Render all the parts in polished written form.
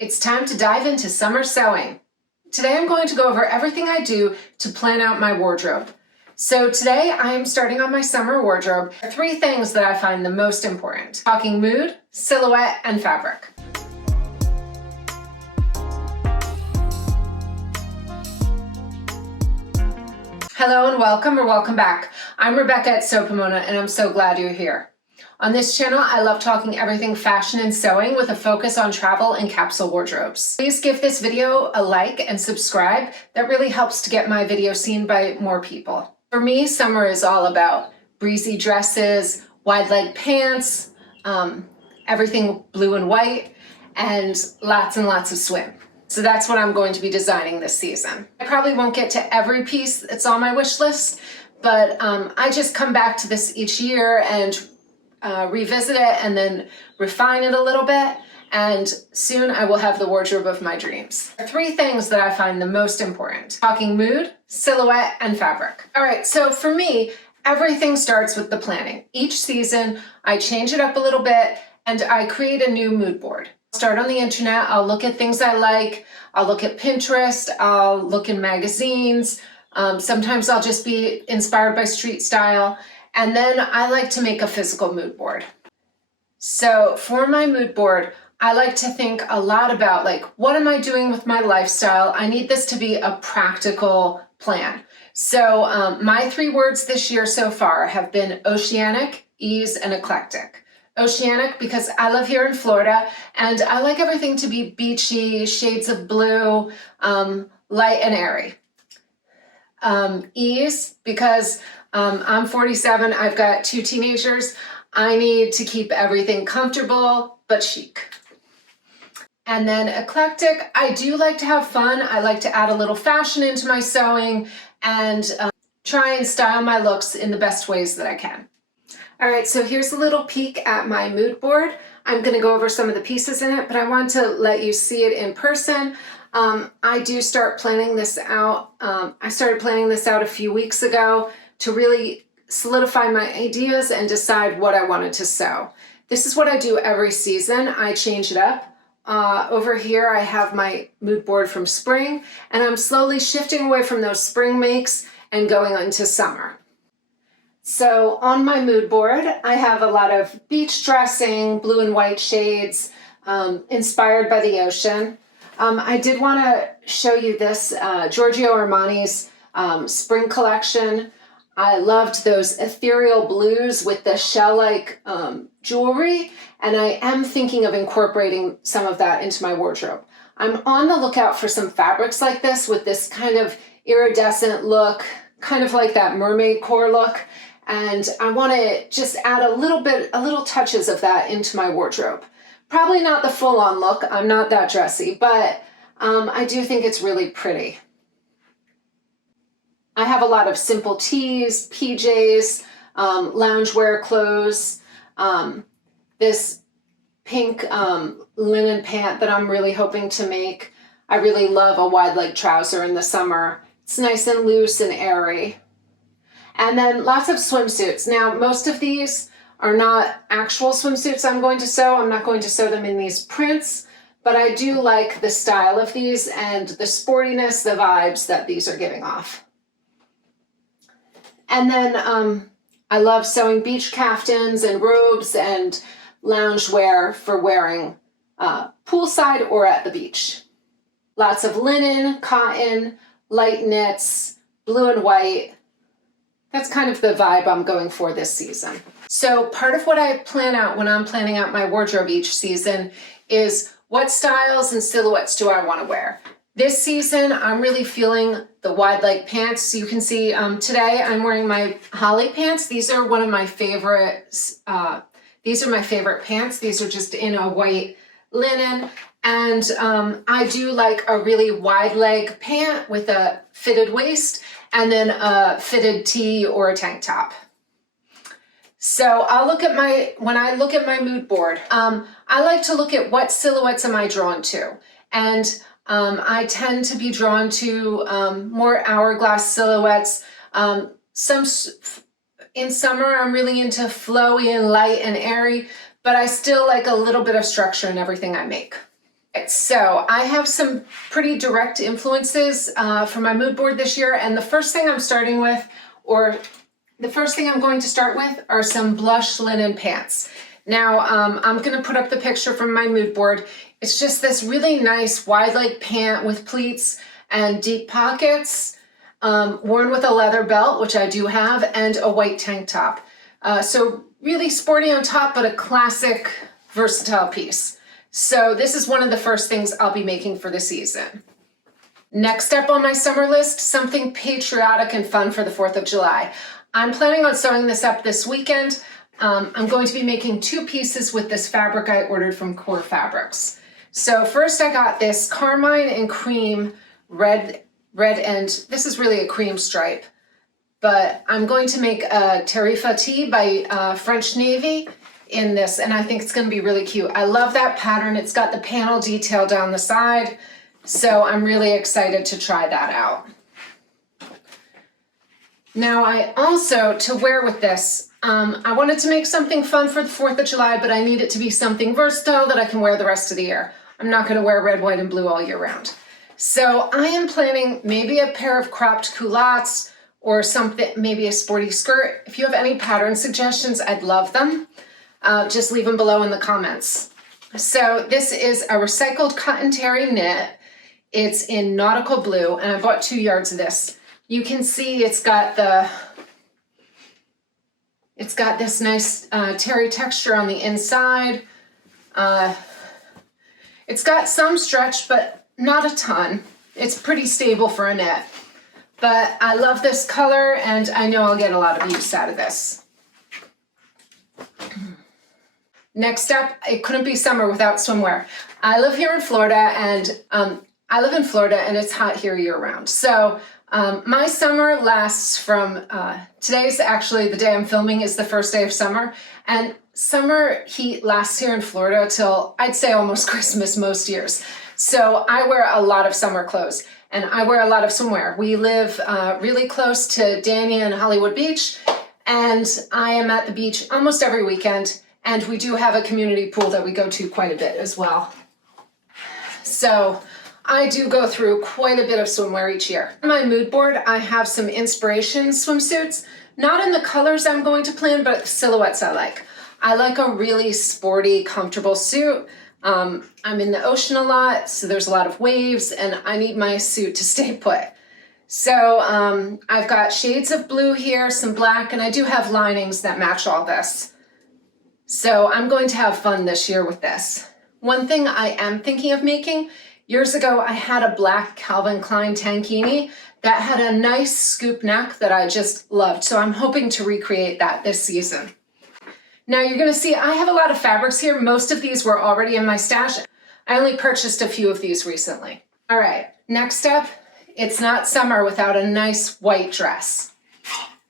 It's time to dive into summer sewing. Today I'm going to go over everything I do to plan out my wardrobe. So today I am starting on my summer wardrobe. Three things that I find the most important: talking mood, silhouette, and fabric. Hello and welcome or welcome back. I'm Rebecca at Pomona and I'm so glad you're here. On this channel, I love talking everything fashion and sewing with a focus on travel and capsule wardrobes. Please give this video a like and subscribe. That really helps to get my video seen by more people. For me, summer is all about breezy dresses, wide leg pants, everything blue and white, and lots of swim. So that's what I'm going to be designing this season. I probably won't get to every piece that's on my wish list, but I just come back to this each year and revisit it and then refine it a little bit, and soon I will have the wardrobe of my dreams. Three things that I find the most important: talking mood, silhouette, and fabric. All right, so for me, everything starts with the planning. Each season, I change it up a little bit and I create a new mood board. Start on the internet, I'll look at things I like, I'll look at Pinterest, I'll look in magazines, sometimes I'll just be inspired by street style, and then I like to make a physical mood board. So for my mood board, I like to think a lot about, like, what am I doing with my lifestyle? I need this to be a practical plan. So my three words this year so far have been oceanic, ease, and eclectic. Oceanic because I live here in Florida and I like everything to be beachy, shades of blue, light and airy. Ease because I'm 47, I've got two teenagers. I need to keep everything comfortable but chic. And then eclectic, I do like to have fun. I like to add a little fashion into my sewing and try and style my looks in the best ways that I can. All right, so here's a little peek at my mood board. I'm gonna go over some of the pieces in it, but I want to let you see it in person. I do start planning this out. I started planning this out a few weeks ago to really solidify my ideas and decide what I wanted to sew. This is what I do every season. I change it up. Over here I have my mood board from spring, and I'm slowly shifting away from those spring makes and going into summer. So on my mood board, I have a lot of beach dressing, blue and white shades, inspired by the ocean. I did want to show you this Giorgio Armani's spring collection. I loved those ethereal blues with the shell-like jewelry, and I am thinking of incorporating some of that into my wardrobe. I'm on the lookout for some fabrics like this with this kind of iridescent look, kind of like that mermaid core look, and I want to just add a little touches of that into my wardrobe. Probably not the full-on look, I'm not that dressy, but I do think it's really pretty. I have a lot of simple tees, PJs, loungewear clothes, this pink linen pant that I'm really hoping to make. I really love a wide leg trouser in the summer. It's nice and loose and airy. And then lots of swimsuits. Now, most of these are not actual swimsuits I'm going to sew. I'm not going to sew them in these prints, but I do like the style of these and the sportiness, the vibes that these are giving off. And then I love sewing beach caftans and robes and loungewear for wearing poolside or at the beach. Lots of linen, cotton, light knits, blue and white. That's kind of the vibe I'm going for this season. So part of what I plan out when I'm planning out my wardrobe each season is what styles and silhouettes do I want to wear. This season, I'm really feeling the wide leg pants. So you can see today I'm wearing my holly pants. These are one of my favorites. These are my favorite pants. These are just in a white linen. And I do like a really wide leg pant with a fitted waist and then a fitted tee or a tank top. So when I look at my mood board, I like to look at what silhouettes am I drawn to. And I tend to be drawn to more hourglass silhouettes. In summer, I'm really into flowy and light and airy, but I still like a little bit of structure in everything I make. So I have some pretty direct influences for my mood board this year, and the first thing I'm starting with, or the first thing I'm going to start with, are some blush linen pants. Now I'm going to put up the picture from my mood board. It's just this really nice wide leg pant with pleats and deep pockets, worn with a leather belt, which I do have, and a white tank top. So really sporty on top, but a classic, versatile piece. So this is one of the first things I'll be making for the season. Next up on my summer list, something patriotic and fun for the 4th of July. I'm planning on sewing this up this weekend. I'm going to be making 2 pieces with this fabric I ordered from Core Fabrics. So first I got this carmine and cream red, and this is really a cream stripe, but I'm going to make a Tarifa tee by French Navy in this, and I think it's going to be really cute. I love that pattern. It's got the panel detail down the side, so I'm really excited to try that out. Now I also, to wear with this, I wanted to make something fun for the 4th of July, but I need it to be something versatile that I can wear the rest of the year. I'm not going to wear red, white, and blue all year round. So I am planning maybe a pair of cropped culottes or something, maybe a sporty skirt. If you have any pattern suggestions, I'd love them. Just leave them below in the comments. So this is a recycled cotton terry knit. It's in nautical blue, and I bought 2 yards of this. You can see it's got this nice terry texture on the inside. It's got some stretch, but not a ton. It's pretty stable for a knit. But I love this color, and I know I'll get a lot of use out of this. Next up, it couldn't be summer without swimwear. I live here in Florida, and it's hot here year-round. So my summer lasts from, today's actually the day I'm filming is the first day of summer, and summer heat lasts here in Florida till I'd say almost Christmas most years. So I wear a lot of summer clothes, and I wear a lot of swimwear. We live really close to Dania and Hollywood Beach, and I am at the beach almost every weekend. And we do have a community pool that we go to quite a bit as well. So I do go through quite a bit of swimwear each year. On my mood board, I have some inspiration swimsuits, not in the colors I'm going to plan, but silhouettes I like. I like a really sporty, comfortable suit. I'm in the ocean a lot, so there's a lot of waves, and I need my suit to stay put. So I've got shades of blue here, some black, and I do have linings that match all this. So I'm going to have fun this year with this. One thing I am thinking of making, years ago I had a black Calvin Klein tankini that had a nice scoop neck that I just loved. So I'm hoping to recreate that this season. Now you're gonna see I have a lot of fabrics here. Most of these were already in my stash. I only purchased a few of these recently. All right, next up, it's not summer without a nice white dress.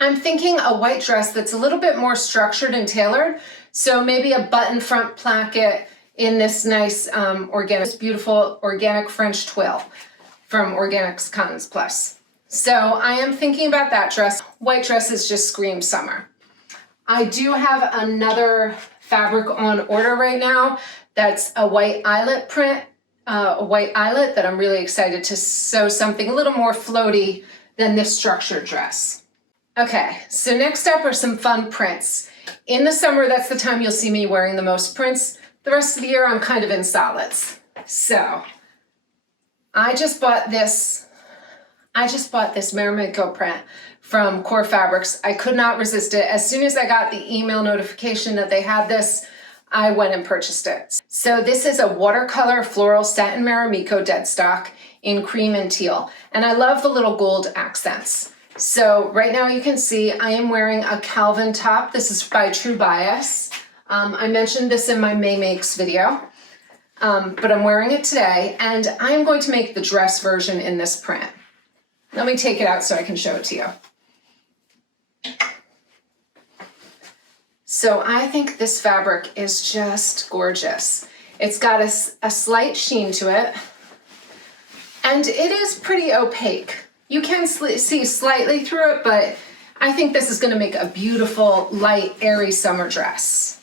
I'm thinking a white dress that's a little bit more structured and tailored. So maybe a button front placket in this nice beautiful organic French twill from Organics Cottons Plus. So I am thinking about that dress. White dresses just scream summer. I do have another fabric on order right now that's a white eyelet print, a white eyelet that I'm really excited to sew something a little more floaty than this structured dress. Okay, so next up are some fun prints. In the summer, that's the time you'll see me wearing the most prints. The rest of the year, I'm kind of in solids. So I just bought this Marimekko print from Core Fabrics. I could not resist it. As soon as I got the email notification that they had this, I went and purchased it. So this is a watercolor floral satin Marimekko dead stock in cream and teal. And I love the little gold accents. So right now you can see I am wearing a Calvin top. This is by True Bias. I mentioned this in my May Makes video, but I'm wearing it today, and I am going to make the dress version in this print. Let me take it out so I can show it to you. So I think this fabric is just gorgeous. It's got a slight sheen to it, and it is pretty opaque. You can see slightly through it, but I think this is going to make a beautiful, light, airy summer dress.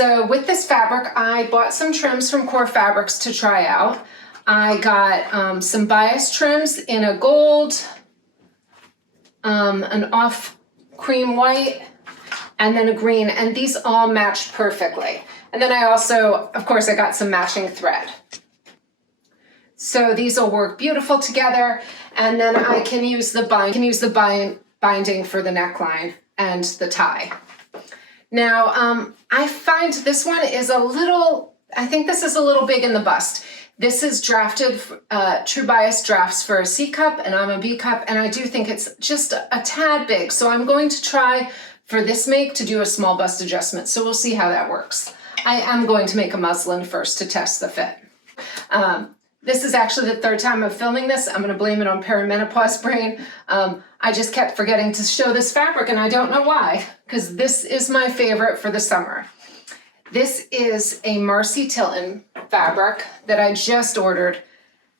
So with this fabric, I bought some trims from Core Fabrics to try out. I got some bias trims in a gold, an off cream white, and then a green, and these all matched perfectly. And then I also, of course, I got some matching thread. So these will work beautiful together, and then I can use the binding for the neckline and the tie. Now, I find this one is I think this is a little big in the bust. This is drafted, True Bias drafts for a C cup, and I'm a B cup, and I do think it's just a tad big. So I'm going to try for this make to do a small bust adjustment. So we'll see how that works. I am going to make a muslin first to test the fit. This is actually the third time I'm filming this. I'm gonna blame it on perimenopause brain. I just kept forgetting to show this fabric, and I don't know why, because this is my favorite for the summer. This is a Marcy Tilton fabric that I just ordered,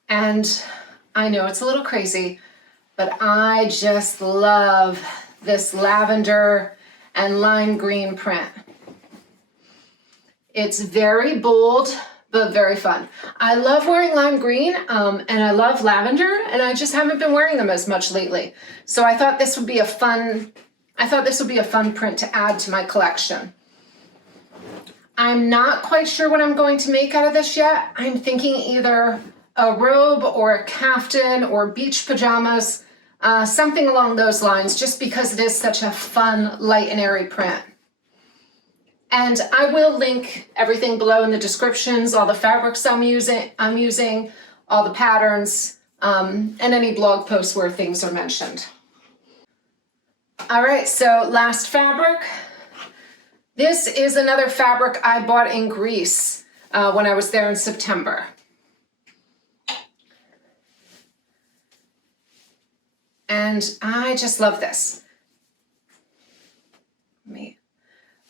and I know it's a little crazy, but I just love this lavender and lime green print. It's very bold, but very fun. I love wearing lime green and I love lavender, and I just haven't been wearing them as much lately. So I thought this would be a fun print to add to my collection. I'm not quite sure what I'm going to make out of this yet. I'm thinking either a robe or a caftan or beach pajamas, something along those lines, just because it is such a fun, light and airy print. And I will link everything below in the descriptions, all the fabrics I'm using, all the patterns, and any blog posts where things are mentioned. All right, so last fabric. This is another fabric I bought in Greece when I was there in September. And I just love this. Let me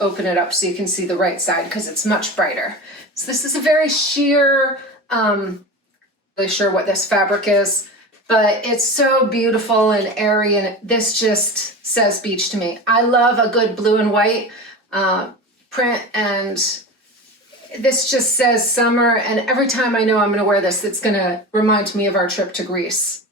open it up so you can see the right side because it's much brighter. So this is a very sheer, really sure what this fabric is, but it's so beautiful and airy, and this just says beach to me. I love a good blue and white print, and this just says summer, and every time I know I'm gonna wear this, it's gonna remind me of our trip to Greece.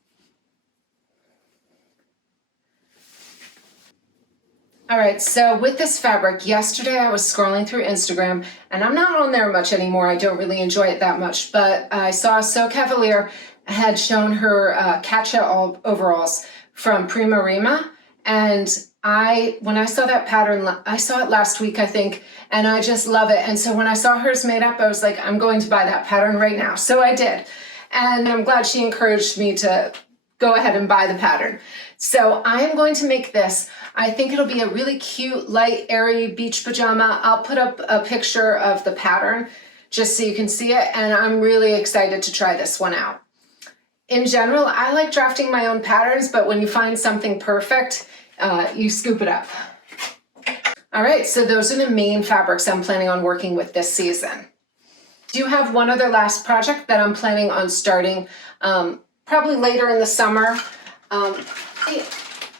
All right, so with this fabric, yesterday I was scrolling through Instagram, and I'm not on there much anymore. I don't really enjoy it that much, but I saw So Cavalier had shown her Katja overalls from Prima Rima, and when I saw that pattern, I saw it last week, I think, and I just love it. And so when I saw hers made up, I was like, I'm going to buy that pattern right now. So I did, and I'm glad she encouraged me to go ahead and buy the pattern. So I am going to make this. I think it'll be a really cute, light, airy beach pajama. I'll put up a picture of the pattern just so you can see it, and I'm really excited to try this one out. In general, I like drafting my own patterns, but when you find something perfect, you scoop it up. All right, so those are the main fabrics I'm planning on working with this season. I do have one other last project that I'm planning on starting probably later in the summer.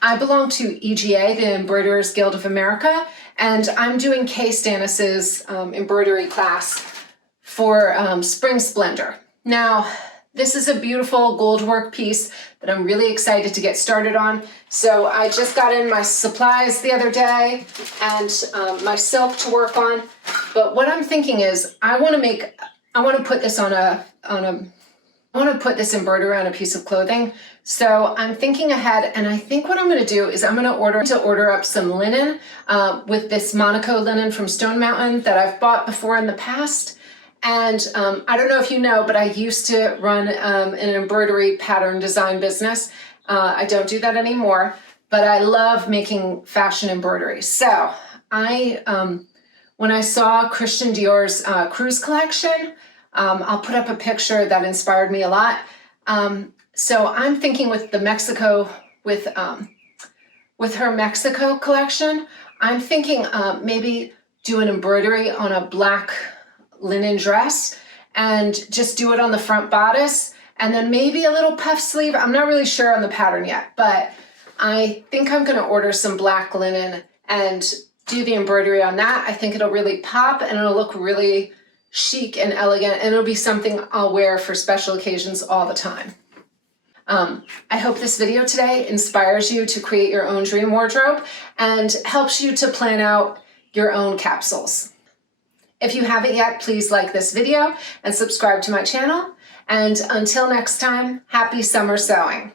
I belong to EGA, the Embroiderers Guild of America, and I'm doing Kay Stannis's embroidery class for Spring Splendor. Now, this is a beautiful gold work piece that I'm really excited to get started on. So I just got in my supplies the other day and my silk to work on. But what I'm thinking is I want to put this embroidery on a piece of clothing. So I'm thinking ahead, and I think what I'm going to do is I'm going to order up some linen with this Monaco linen from Stone Mountain that I've bought before in the past. And I don't know if you know, but I used to run an embroidery pattern design business. I don't do that anymore, but I love making fashion embroidery. So when I saw Christian Dior's cruise collection, I'll put up a picture that inspired me a lot. So I'm thinking with the Mexico, with her Mexico collection, I'm thinking maybe do an embroidery on a black linen dress and just do it on the front bodice, and then maybe a little puff sleeve. I'm not really sure on the pattern yet, but I think I'm going to order some black linen and do the embroidery on that. I think it'll really pop and it'll look really chic and elegant, and it'll be something I'll wear for special occasions all the time. I hope this video today inspires you to create your own dream wardrobe and helps you to plan out your own capsules. If you haven't yet, please like this video and subscribe to my channel. And until next time, happy summer sewing.